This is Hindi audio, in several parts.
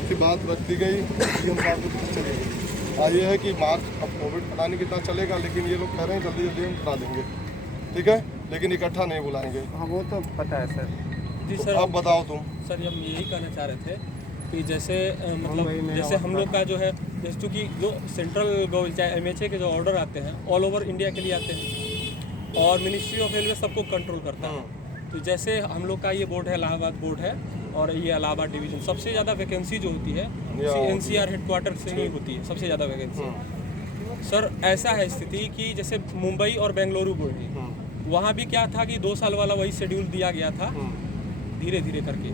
उनकी बात रख दी गई, सीएम साहब को पता चलेगी। हाँ ये है कि मार्च अब कोविड पता नहीं कितना चलेगा, लेकिन ये लोग कह रहे हैं जल्दी जल्दी हम करा देंगे, ठीक है, लेकिन इकट्ठा नहीं बुलाएंगे। हाँ वो तो पता है सर। जी तो सर, अब बताओ तुम। सर हम यही कहना चाह रहे थे कि जैसे मतलब जैसे हम लोग का जो है, जैसे चूँकि जो सेंट्रल गवर्नमेंट चाहे MHA के जो ऑर्डर आते हैं ऑल ओवर इंडिया के लिए आते हैं और मिनिस्ट्री ऑफ रेलवे सबको कंट्रोल करता है। तो जैसे हम लोग का ये बोर्ड है, इलाहाबाद बोर्ड है, और ये इलाहाबाद डिवीज़न सबसे ज़्यादा वैकेंसी जो होती है NCR हेडक्वार्टर से ही होती है, सबसे ज़्यादा वैकेंसी। सर ऐसा है स्थिति कि जैसे मुंबई और बेंगलुरु बोर्ड है, वहाँ भी क्या था कि 2 साल वाला वही शेड्यूल दिया गया था धीरे धीरे करके,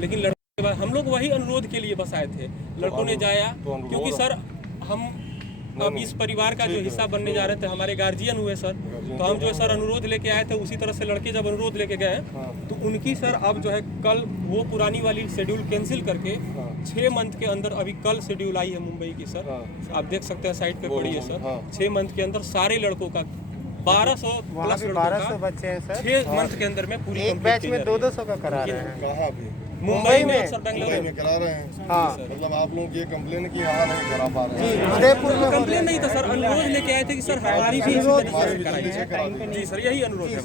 लेकिन लड़के के बाद हम लोग वही अनुरोध के लिए बस आए थे, लड़कों ने जाया क्योंकि सर हम अब इस परिवार का जो हिस्सा बनने जा रहे थे, हमारे गार्जियन हुए सर, तो हम जो है सर अनुरोध लेके आए थे, उसी तरह से लड़के जब अनुरोध लेके गए तो उनकी सर अब जो है कल वो पुरानी वाली शेड्यूल कैंसिल करके 6 मंथ के अंदर अभी कल शेड्यूल आई है मुंबई की सर, आप देख सकते हैं साइट पे पड़ी है सर। 6 मंथ के अंदर सारे लड़कों का 1200 प्लस लड़कों 1200 बच्चे हैं सर। 6 मंथ के अंदर में पूरी एक बैच में 200 का करा रहे हैं। कहाँ भी मुंबई में सर, मुंबई बेंगलुरु में करा रहे हैं। हाँ मतलब आप लोगों की ये कंप्लेन की वहाँ नहीं करा पा रहे हैं। उदयपुर में कंप्लेन नहीं था सर, अनुरोध लेके आए थे कि सर हमारी भी इसी तरीके से कराइए। जी सर यही अनुरोध है,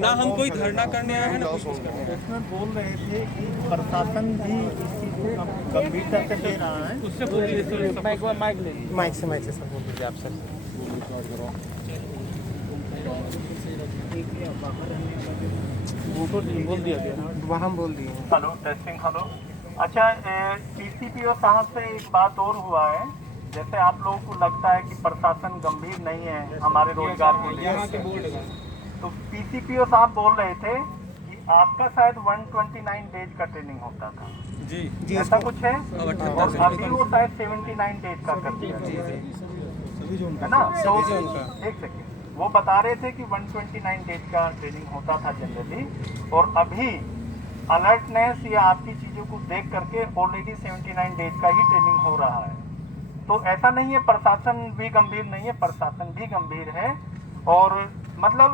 ना हम कोई धरना करने आए हैं ना कुछ उसमें बोल रहे थे कि प्रशासन भी इस चीज़ को गंभीरता से ले रहा है। उससे माइक से सब बोल दीजिए आप सर। बोल दिया गया। वहाँ बोल दिए। Hello testing hello. अच्छा CCPO साहब से एक बात और हुआ है, जैसे आप लोगों को लगता है कि प्रशासन गंभीर नहीं है हमारे रोजगार को लेकर, तो PCPO साहब बोल रहे थे कि आपका शायद 129 डेज का ट्रेनिंग होता था। जी ऐसा कुछ है, अब और 78 अभी वो शायद 79 डेज का कर दिया है ना। तो एक सेकेंड, वो बता रहे थे कि 129 डेज का ट्रेनिंग होता था जनरली, और अभी अलर्टनेस या आपकी चीज़ों को देख करके ऑलरेडी 79 डेज का ही ट्रेनिंग हो रहा है। तो ऐसा नहीं है प्रशासन भी गंभीर नहीं है, प्रशासन भी गंभीर है। और मतलब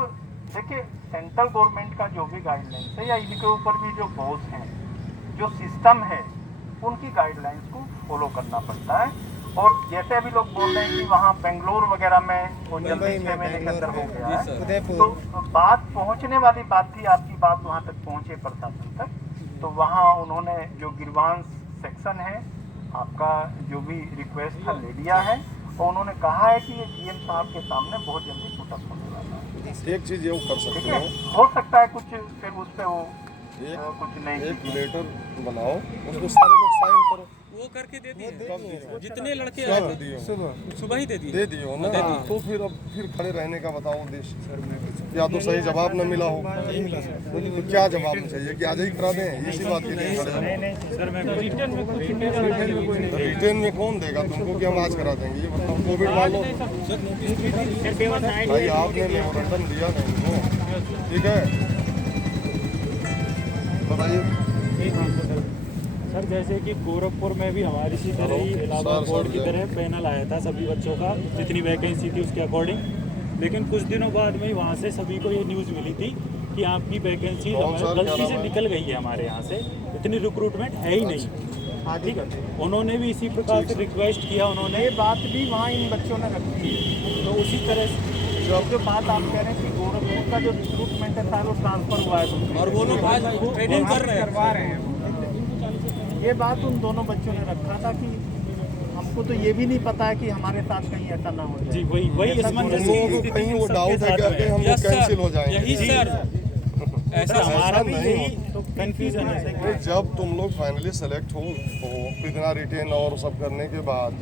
देखिए सेंट्रल गवर्नमेंट का जो भी गाइडलाइंस है या इनके ऊपर भी जो बॉस हैं, जो सिस्टम है, उनकी गाइडलाइंस को फॉलो करना पड़ता है। और जैसे अभी लोग बोल रहे हैं कि वहाँ बेंगलोर वगैरह में वो जल्दी 6 महीने के अंदर हो गया है, तो बात पहुँचने वाली बात थी, आपकी बात वहाँ तक पहुँचे प्रशासन तक, तो वहाँ उन्होंने जो गिरवांस सेक्शन है आपका जो भी रिक्वेस्ट था ले लिया है, और उन्होंने कहा है कि ये GM साहब के सामने बहुत जल्दी पुटअप होने वाला है। एक चीज ये वो कर सकते ठीक है, हो, हो सकता है कुछ फिर उस पर वो कुछ नहीं, एक लेटर बनाओ, उसमें सारे लोग साइन करो। वो करके दे दिए, जितने लड़के क्या आए दे थे दिए? सुबह ही दे दिए। दे दियो ना, तो फिर अब फिर खड़े रहने का बताओ उद्देश्य, या तो सही जवाब न मिला हो, तो क्या जवाब चाहिए कि आज ही करा दें, इसी बात के लिए खड़े हो। रिटर्न में कौन देगा तुमको कि हम आज करा देंगे, ये बताओ। कोविड मान लो भाई, आपने मेमोरेंडम दिया नहीं उनको, ठीक है, बताइए। सर जैसे कि गोरखपुर में भी हमारी इसी तरह ही इलाहाबाद बोर्ड की तरह पैनल आया था सभी बच्चों का, जितनी वैकेंसी थी उसके अकॉर्डिंग, लेकिन कुछ दिनों बाद में वहाँ से सभी को ये न्यूज़ मिली थी कि आपकी वैकेंसी गलती से निकल गई है हमारे यहाँ से, इतनी रिक्रूटमेंट है ही नहीं। ठीक है, उन्होंने भी इसी प्रकार से रिक्वेस्ट किया, उन्होंने ये बात भी वहाँ इन बच्चों ने रखी है। तो उसी तरह से जो बात आप कह रहे हैं कि गोरखपुर का जो रिक्रूटमेंट है सारा वो ट्रांसफर हुआ है, और वो लोग आज ट्रेनिंग कर रहे हैं। ये बात उन दोनों बच्चों ने रखा था कि हमको तो ये भी नहीं पता है कि हमारे साथ कहीं ऐसा ना हो जाए। जी वही लोगों को कहीं वो डाउट है कि हम लोग कैंसिल हो जाएंगे, यही सर, ऐसा हमारा भी नहीं यही तो कंफ्यूजन है। तो जब तुम लोग फाइनली सेलेक्ट हो बिना रिटेन और सब करने के बाद,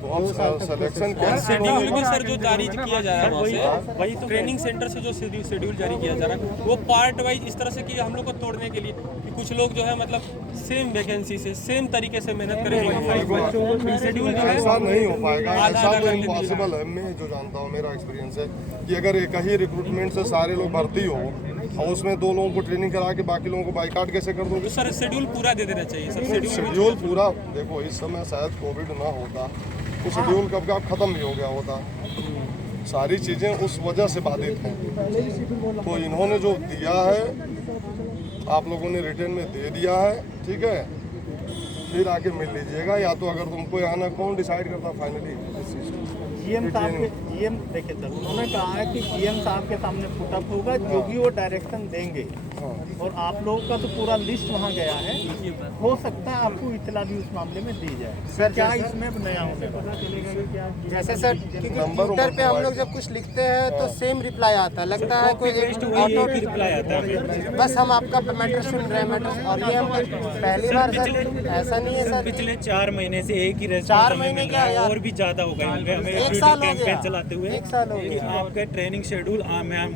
तो अब सिलेक्शन शेड्यूल भी सर जो जारी किया जा रहा है वहाँ से, वही तो ट्रेनिंग सेंटर से जो शेड्यूल जारी किया जा रहा है वो पार्ट वाइज इस तरह से कि हम लोग को तोड़ने के लिए कि कुछ लोग जो है मतलब सेम वैकेंसी से सेम तरीके से मेहनत करेंगे, शेड्यूल जो है ऐसा नहीं हो पाएगा, आधा ऐसा आधा तो कर लेंगे। इम्पॉसिबल है। मैं जो जानता हूँ, मेरा एक्सपीरियंस है कि अगर एक ही रिक्रूटमेंट से सारे लोग भर्ती हो और उसमें 2 लोगों को ट्रेनिंग करा के बाकी लोगों को बाइकाट कैसे कर दोगे? तो सर शेड्यूल पूरा दे देना चाहिए सर, शेड्यूल पूरा देखो, इस समय शायद कोविड ना होता तो शेड्यूल कब का खत्म भी हो गया होता। सारी चीज़ें उस वजह से बाधित हैं। तो इन्होंने जो दिया है, आप लोगों ने रिटर्न में दे दिया है, ठीक है, फिर आके मिल लीजिएगा, या तो अगर तुमको आना कौन डिसाइड करता फाइनली? जीएम साहब के जीएम देखिए सर, उन्होंने कहा है कि जीएम साहब के सामने पुटअप होगा, जो भी वो डायरेक्शन देंगे। और आप लोगों का तो पूरा लिस्ट वहाँ गया है, हो सकता है आपको इतला भी उस मामले में दी जाए। सर क्या इसमें नया होने का? जैसे सर क्योंकि ट्विटर पे हम लोग जब कुछ लिखते हैं तो सेम रिप्लाई आता है, लगता है कोई एक ऑटो रिप्लाई आता है। बस हम आपका मैटर सुन रहे हैं मैटर, और ये हम पहली बार सर, ऐसा नहीं है सर। पिछले 4 महीने से एक ही 4 महीने क्या यार, और भी ज़्यादा हो गए होंगे हमें एक साल हो कैंपेन गया, चलाते हुए। 1 साल हो कि गया। आपका ट्रेनिंग शेड्यूल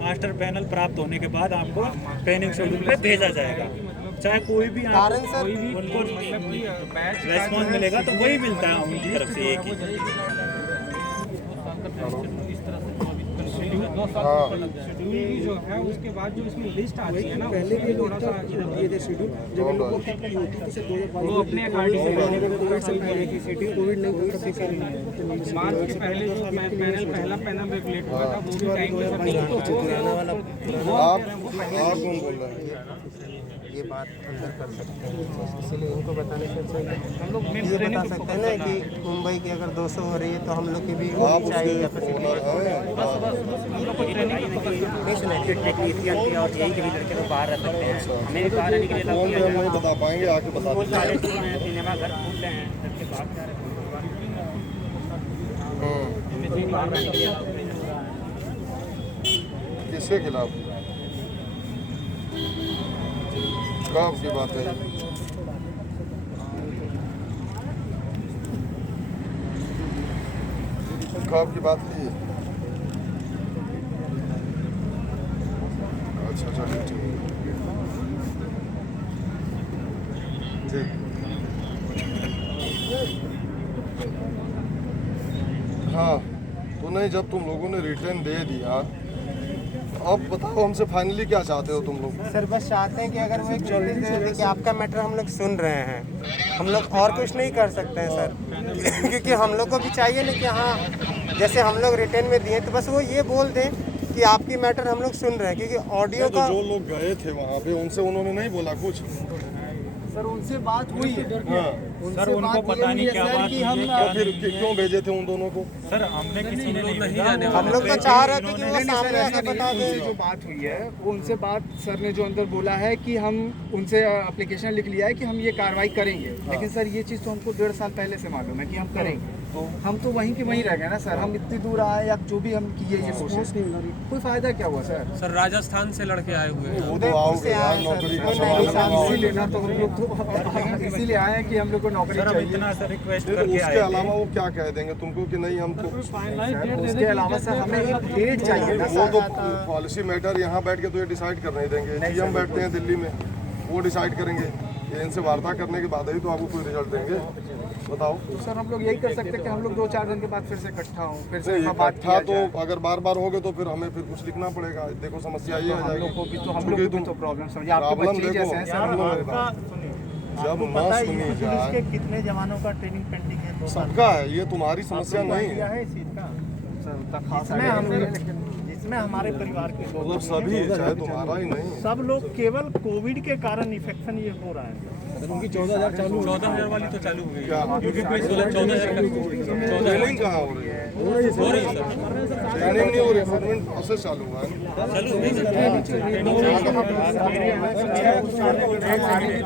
मास्टर पैनल प्राप्त होने के बाद आपको ट्रेनिंग शेड्यूल पे भेजा जाएगा, चाहे कोई भी कारण सर उनको रेस्पॉन्स मिलेगा तो वही मिलता है उनकी तरफ से एक ही। जो है उसके बाद जो इसमें लिस्ट आती है ना, पहले भी थोड़ा सा ये जो शेड्यूल जब इन लोगों को वो अपने मार्च के पहले जो पैनल पहला पैनल रेगुलेट हुआ था वो भी टाइम पे आप कौन बोल रहे हैं? ये बात अंदर कर सकते हैं, इसलिए इनको बताने से अच्छा है हम लोग ये बता सकते हैं ना कि मुंबई की अगर 200 हो रही है तो हम लोग की भी आप चाहिए उसके कैपेसिटी। ओनर हैं? टेक्नीशियन की और यही के भी लड़के तो बाहर रह सकते हैं, हमें भी बाहर रहने के लिए फोन पे हम नहीं बता पाएंगे, आके बता दीजिए। सिनेमा घर खोल रहे हैं, लड़के बाहर जा रहे हैं। किसके खिलाफ? कब की बात है? कब की बात है ये? अच्छा चलिए ठीक। हाँ तो नहीं, जब तुम लोगों ने रिटर्न दे दिया, अब बताओ हमसे फाइनली क्या चाहते हो तुम लोग? सर बस चाहते हैं कि अगर वो एक नोटिस दे देते कि आपका मैटर हम लोग सुन रहे हैं, हम लोग और कुछ नहीं कर सकते हैं सर। क्योंकि हम लोग को भी चाहिए ना कि हाँ जैसे हम लोग रिटर्न में दिए तो बस वो ये बोल दें कि आपकी मैटर हम लोग सुन रहे हैं, क्योंकि ऑडियो का जो लोग गए थे वहाँ पे उनसे उन्होंने नहीं बोला कुछ? सर उनसे बात हुई है, हाँ सर उनको पता नहीं क्या बात हुई है, तो फिर क्यों भेजे थे उन दोनों को? सर हमने किसी ने नहीं भेजा। हम लोग तो चाह रहे थे कि वो सामने आके बता उनसे दें। जो बात हुई है उनसे बात सर ने जो अंदर बोला है कि हम उनसे एप्लीकेशन लिख लिया है कि हम ये कार्रवाई करेंगे, लेकिन सर ये चीज़ तो हमको 1.5 साल पहले से मालूम है कि हम करेंगे। हम तो वहीं के वहीं रह गए ना सर, हम इतनी दूर आए या जो भी हम किए ये कोशिश, कोई फायदा क्या हुआ सर? सर राजस्थान से लड़के आए हुए हैं। वो तो आओगे यार, नौकरी का सवाल है। इसीलिए ना तो हम लोग तो इसीलिए आए हैं कि हम लोग को नौकरी सर हम चाहिए। इतना सर रिक्वेस्ट फिर करके उसके आए अलावा वो क्या कह देंगे तुमको कि नहीं हमको? उसके अलावा सर हमें एक डेट चाहिए ना वो सर। तो पॉलिसी मैटर यहाँ बैठ के तो ये डिसाइड कर नहीं देंगे। जीएम बैठते हैं दिल्ली में, वो डिसाइड करेंगे। ये इनसे वार्ता करने के बाद ही तो आपको कोई रिजल्ट देंगे। बताओ सर हम लोग यही कर सकते हैं कि हम लोग 2-4 दिन के बाद फिर से इकट्ठा हों, फिर से यहाँ बात इकट्ठा किया तो जाए। अगर बार बार होगे तो फिर हमें फिर कुछ लिखना पड़ेगा। देखो समस्या ये आ हम लोग को भी तो हम लोग जाएगी को भी तो प्रॉब्लम समझिए, आपके प्रॉब्लम बच्चे देखो जैसे हैं सर। सुन लो मेरी बात। जब आपको ना पता है सुनी यूपी पुलिस जाए, के कितने जवानों का ट्रेनिंग पेंडिंग है? 2 साल सबका है, ये तुम्हारी समस्या नहीं किया है। है इस चीज का, सर उतना खास जिसमें आइडिया हम नहीं है, जिसमें हमारे परिवार के लोग मतलब सभी, चाहे तुम्हारा ही नहीं। सब लोग केवल कोविड के कारण इन्फेक्शन ये हो रहा है। उनकी 14,000 चालू 14,000 वाली तो चालू हो गई क्या यूपी पुलिस 14,000 का ट्रेनिंग कहाँ हो रही है? हो रही है सर। ट्रेनिंग नहीं हो रही, रिक्रूटमेंट प्रोसेस चालू हुआ है।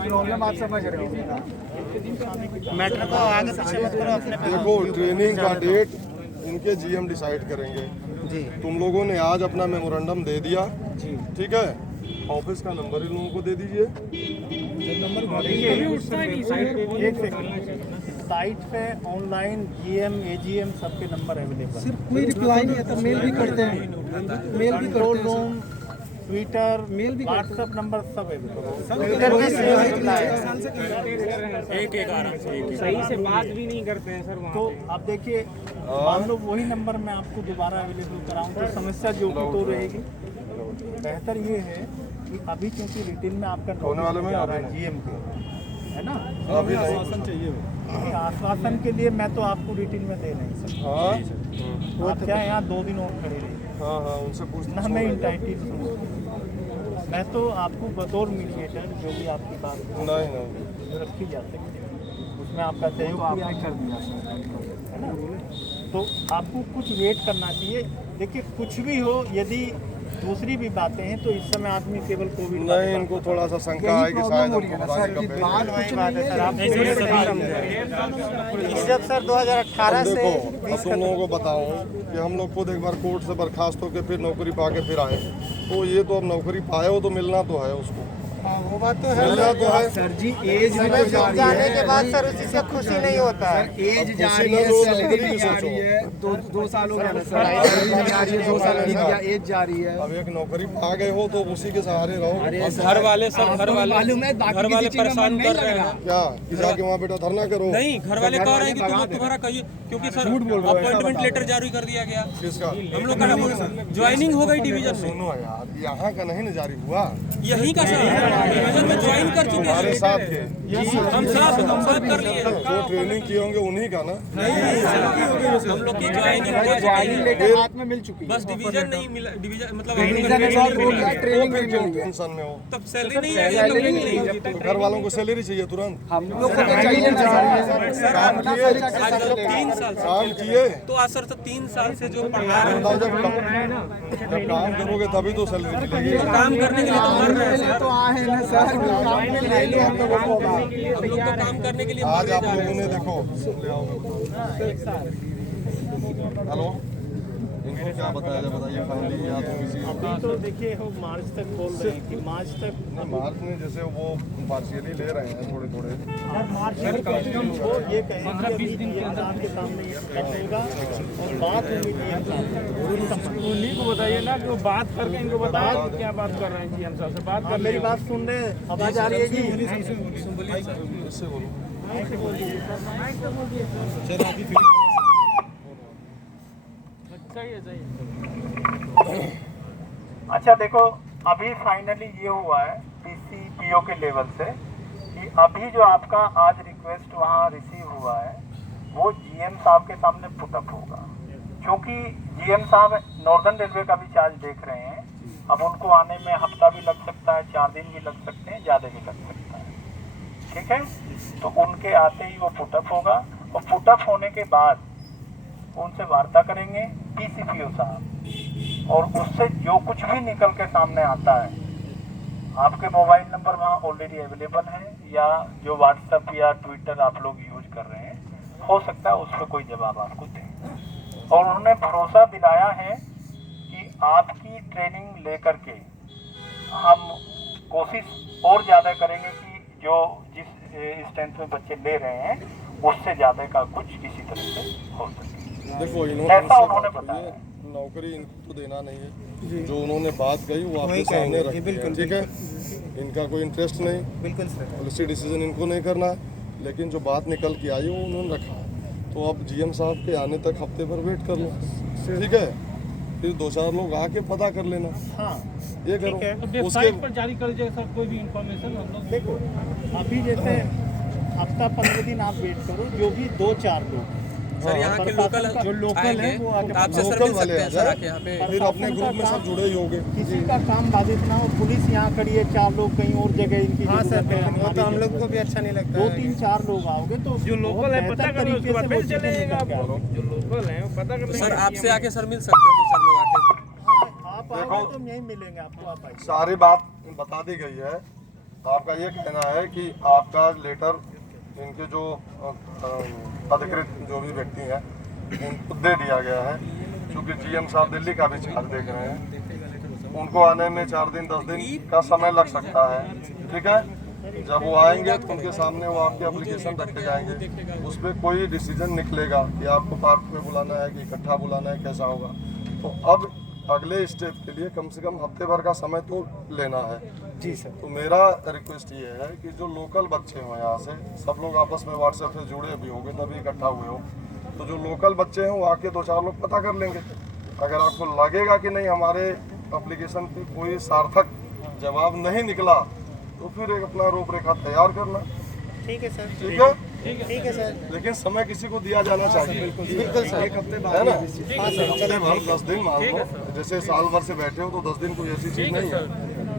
प्रॉब्लम आप समझ रहे हो। मैटर को आगे पीछे मत करो अपने पे। देखो ट्रेनिंग का डेट उनके जीएम डिसाइड करेंगे। जी तुम लोगों ने आज अपना मेमोरेंडम दे दिया, ठीक है? ऑफिस का नंबर इन लोगों को दे दीजिए। साइट पे ऑनलाइन जीएम एजीएम सबके नंबर अवेलेबल। सिर्फ कोई रिप्लाई नहीं आता, मेल भी करते हैं, मेल भी कंट्रोल रूम, ट्विटर, मेल भी, व्हाट्सएप नंबर सब ट्विटर पे सेम रिप्लाई एक आराम से सही से बात भी नहीं करते हैं सर वहाँ। तो अब देखिए, मान लो वही नंबर मैं आपको दोबारा अवेलेबल कराऊं तो समस्या जो भी तो रहेगी। बेहतर ये है कि अभी क्योंकि रिटेल में आपका होने वाले में आ रहा अभी है जीएम के, है ना? अभी नहीं। नहीं, आश्वासन के लिए मैं तो आपको रिटेल में दे नहीं सकता। हाँ आप क्या यहाँ 2 दिन और खड़े रहिए हाँ हाँ, उनसे पूछ ना, मैं इंटाइटेड हूँ। मैं तो आपको बतौर मीडिएटर जो भी आपकी बात नहीं रखी जा सकती है उसमें आपका सहयोग आपने कर दिया है ना। तो आपको कुछ वेट करना चाहिए। देखिए कुछ भी हो, यदि दूसरी भी बातें हैं तो इस समय आदमी केवल कोविड नहीं, इनको थोड़ा सा शंका है कि शायद हमको बताने का कि जब सर 2018 से देखो, अब तुम लोगों को बताऊं कि हम लोग खुद एक बार कोर्ट से बर्खास्त होकर फिर नौकरी पा के फिर आए, तो ये तो अब नौकरी पाए हो तो मिलना तो है उसको, वो बात तो है मिलना तो है। सर जी एज समय बीत जाने के बाद सर उसी से खुशी नहीं होता है। एज जा रही है, सैलरी नहीं आ रही है, दो साल हो गया सैलरी नहीं आ रही है, 2 साल नहीं दिया, एज जा रही है। अब एक नौकरी पा गए हो तो उसी के सहारे रहो। घर वाले सर, घर वाले मालूम है बाकी घर वाले किसी चीज में परेशान मन कर नहीं रहे लग हैं। रहा। क्या कि जाके वहाँ बेटा धरना करो? नहीं, घर वाले कह रहे हैं कि तुम्हारा कहिए, क्योंकि सर अपॉइंटमेंट लेटर जारी कर दिया गया, किसका? हम लोग का ज्वाइनिंग हो गई डिवीजन में। सुनो यार, यहाँ का नहीं ना जारी हुआ, यही का सर डिवीजन में ज्वाइन कर चुके हमारे हैं साथ के हम साथ कर लिए। जो ट्रेनिंग किए होंगे उन्हीं का ना। हम लोग की ज्वाइनिंग लेटर हाथ में मिल चुकी है, बस डिवीजन नहीं मिला, डिवीजन मतलब ट्रेनिंग नहीं मिली। टेंशन में हो तब सैलरी नहीं आएगी तो घर वालों को सैलरी चाहिए तुरंत। हम लोग को तो चाहिए ना काम किए, 3 साल से। काम किए तो आज सर 3 साल से जो पढ़ा रहे हैं, बताओ, जब काम करोगे तभी तो सैलरी मिलेगी। काम करने के लिए तो मर रहे हैं सर। तो आए ना सर, काम में ले लो हम लोगों को। हम लोग तो काम करने के लिए आज मर आप जा रहे लोगों हैं। ने देखो ले आओ। हेलो, इनको क्या बताया जाए, बताइए फैमिली या तो किसी अभी तो देखिए वो मार्च तक बोल रहे हैं कि मार्च तक मार्च में जैसे वो पार्शियली ले रहे हैं थोड़े थोड़े। मार्च में कम से कम वो ये कहें कि अभी डीएम साहब के सामने रखेगा और बात होगी डीएम साहब से। उन्हीं को बताइए ना कि वो बात करके इनको बताया क्या बात कर रहे हैं जी, हम सबसे बात आप मेरी बात सुन रहे हैं? आवाज आ रही है जी? इससे बोलो। अच्छा देखो, अभी फाइनली ये हुआ है पीसीपीओ के लेवल से कि अभी जो आपका आज रिक्वेस्ट वहाँ रिसीव हुआ है वो जीएम साहब के सामने पुटअप होगा, क्योंकि जीएम साहब नॉर्दर्न रेलवे का भी चार्ज देख रहे हैं। अब उनको आने में हफ्ता भी लग सकता है, 4 दिन भी लग सकते हैं, ज़्यादा भी लग सकता है, ठीक है। तो उनके आते ही वो पुटअप होगा और पुटअप होने के बाद उनसे वार्ता करेंगे पीसीपीओ साहब, और उससे जो कुछ भी निकल के सामने आता है, आपके मोबाइल नंबर वहाँ ऑलरेडी अवेलेबल है या जो व्हाट्सएप या ट्विटर आप लोग यूज कर रहे हैं, हो सकता है उस पर कोई जवाब आपको दें। और उन्होंने भरोसा दिलाया है कि आपकी ट्रेनिंग लेकर के हम कोशिश और ज़्यादा करेंगे कि जो जिस स्ट्रेंथ में बच्चे ले रहे हैं उससे ज़्यादा का कुछ किसी तरह से हो सके। देखो ऐसा उन्होंने बताया। नौकरी इनको तो देना नहीं है, जो उन्होंने बात कही वो आपके सामने रखी है, ठीक है। इनका कोई इंटरेस्ट नहीं, बिल्कुल सर। पॉलिसी डिसीजन इनको नहीं करना है, लेकिन जो बात निकल के आई वो उन्होंने रखा है। तो अब जीएम साहब के आने तक हफ्ते भर वेट कर लो, ठीक है। फिर 2-4 लोग आके पता कर लेना। हाँ ये ठीक है। करो उसके पर जारी कर दीजिए सर कोई भी इंफॉर्मेशन हम लोग। देखो अभी जैसे हफ्ता 15 दिन आप वेट करो, जो भी 2-4 लोग सर यहाँ के लोकल जो लोकल है वो आके आपसे सर लोकल मिल वाले सकते हैं आ सर जाए, आके यहाँ पे। फिर अपने ग्रुप में सब जुड़े ही होंगे। किसी का काम बाधित ना हो। पुलिस यहाँ खड़ी है, 4 लोग कहीं और जगह इनकी हाँ सर, जरूरत है, वो तो हम लोग को भी अच्छा नहीं लगता है। 2-3-4 लोग आओगे तो जो लोकल है पता करो, उसके बाद फिर चलेगा। हाँ, जो लोकल है वो पता कर तो सर आपसे आके सर मिल सकते हैं 2-4 लोग आके। आप आओगे तो यहीं मिलेंगे आपको। आप आइए। सारी बात बता दी गई है। आपका ये कहना है कि आपका लेटर इनके जो अधिकृत जो भी व्यक्ति हैं उनको दे दिया गया है, क्योंकि जीएम साहब दिल्ली का भी चार्ज देख रहे हैं। उनको आने में 4 दिन 10 दिन का समय लग सकता है, ठीक है। जब वो आएंगे तो उनके सामने वो आपके एप्लीकेशन रखे जाएंगे, उस पर कोई डिसीजन निकलेगा कि आपको पार्क में बुलाना है कि इकट्ठा बुलाना है, कैसा होगा। तो अब अगले स्टेप के लिए कम से कम हफ्ते भर का समय तो लेना है। जी सर। तो मेरा रिक्वेस्ट ये है कि जो लोकल बच्चे हो यहाँ से, सब लोग आपस में व्हाट्सएप से जुड़े भी होंगे तभी इकट्ठा हुए हो, तो जो लोकल बच्चे हैं वो आके 2-4 लोग पता कर लेंगे। अगर आपको लगेगा कि नहीं हमारे एप्लीकेशन पे कोई सार्थक जवाब नहीं निकला तो फिर एक अपना रूपरेखा तैयार करना, ठीक है सर। ठीक है। ठीक है सर। लेकिन समय किसी को दिया जाना चाहिए, बिल्कुल सर। है ना। हफ्ते भर 10 दिन मान लो, जैसे साल भर से बैठे हो तो 10 दिन कोई ऐसी चीज़ नहीं है।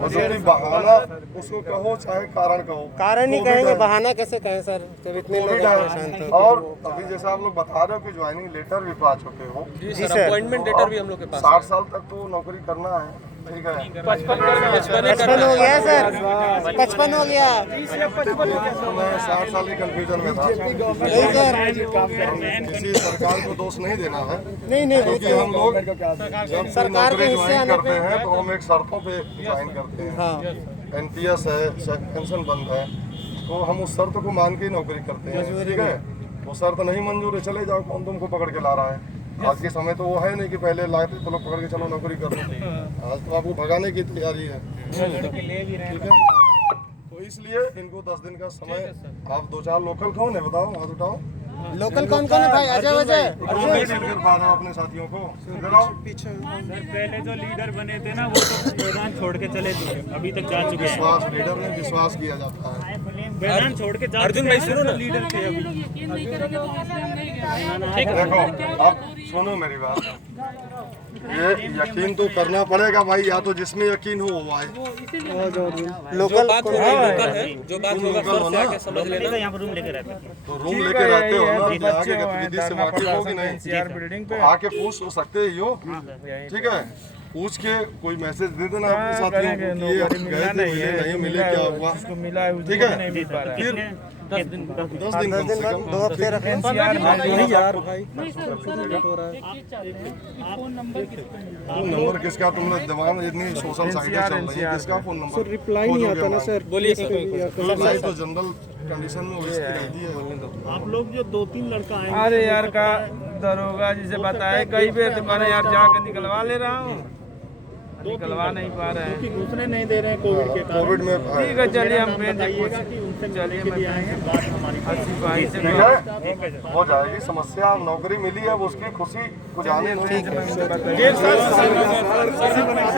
और जबकि बहाना उसको कहो चाहे कारण कहो, कारण ही कोविड कहेंगे, है। बहाना कैसे कहें सर जब इतने लोग कोविड परेशान है। थे। और अभी जैसा आप लोग बता रहे हो कि ज्वाइनिंग लेटर भी पा चुके हो, जी जी सर, सर। अपॉइंटमेंट लेटर भी हम लोग के पास 60 साल तक तो नौकरी करना है, ठीक है। 55 हो गया सर, 55 हो गया। तो मैं 60 साल की कंफ्यूजन में था। नहीं सर, किसी सरकार को दोष नहीं देना है, नहीं नहीं वो क्योंकि हम लोग जब कोई सरकार के नौकरी हिस्से ज्वाइन आने करते पे- हैं तो हम एक शर्तों पे ज्वाइन करते हैं। हाँ एनपीएस है, पेंशन बंद है, तो हम उस शर्त को मान के ही नौकरी करते हैं, ठीक है। वो शर्त नहीं मंजूर है, चले जाओ, कौन तुमको पकड़ के ला रहा है। आज के समय तो वो है नहीं कि पहले लाते चलो पकड़ के चलो नौकरी करो। आज तो आपको भगाने की तैयारी है, ठीक है। तो इसलिए इनको 10 दिन का समय, आप 2-4 लोकल कौन है बताओ, हाथ उठाओ। लोकल कौन कौन है भाई? अजय वजय कौन नहीं मिल कर पा रहा अपने साथियों को, इधर आओ। सर पहले जो लीडर बने थे ना वो तो मैदान छोड़ के चले चुके, अभी तक जा चुके हैं। विश्वास, लीडर में विश्वास किया जाता है। मैदान छोड़ के जा अर्जुन भाई सुनो ना। लीडर थे अभी। देखो अब सुनो मेरी बात, ये यकीन तो करना पड़ेगा भाई, या तो जिसमें यकीन हो वो आए। लोकल बात कौन होगी है? लोकल है, जो बात होगा लोकल हो सर से ना? आके समझ लेना। तो रूम लेके रहते हो ना, तो आगे गतिविधि से वाकिफ हो कि नहीं, तो आके पूछ तो सकते ही हो, ठीक है। पूछ के कोई मैसेज दे देना अपने साथियों को कि ये गए थे, मिले नहीं मिले, क्या हुआ, ठीक है। फिर 10 दिन कम से कम 2 हफ्ते रखें। फोन नंबर किसका, तुमने दिमाग में इतनी सोशल साइटें चल रही है, किसका फोन नंबर? सर रिप्लाई नहीं आता ना सर, बोलिए सर। रिप्लाई तो जनरल कंडीशन में वैसे रहती है। आप लोग जो 2-3 लड़का आए अरे यार का दरोगा जिसे बताया कई बार तो मैंने यार जाकर निकलवा ले रहा हूँ, निकलवा नहीं पा रहे हैं। घुसने नहीं दे रहे हैं कोविड के कारण। कोविड में ठीक है चलिए हम भेज बताइएगा कि उनसे चलिए मैं आएंगे बात हमारी ठीक है, हो जाएगी समस्या। अब नौकरी मिली है, अब उसकी खुशी को जाने नहीं।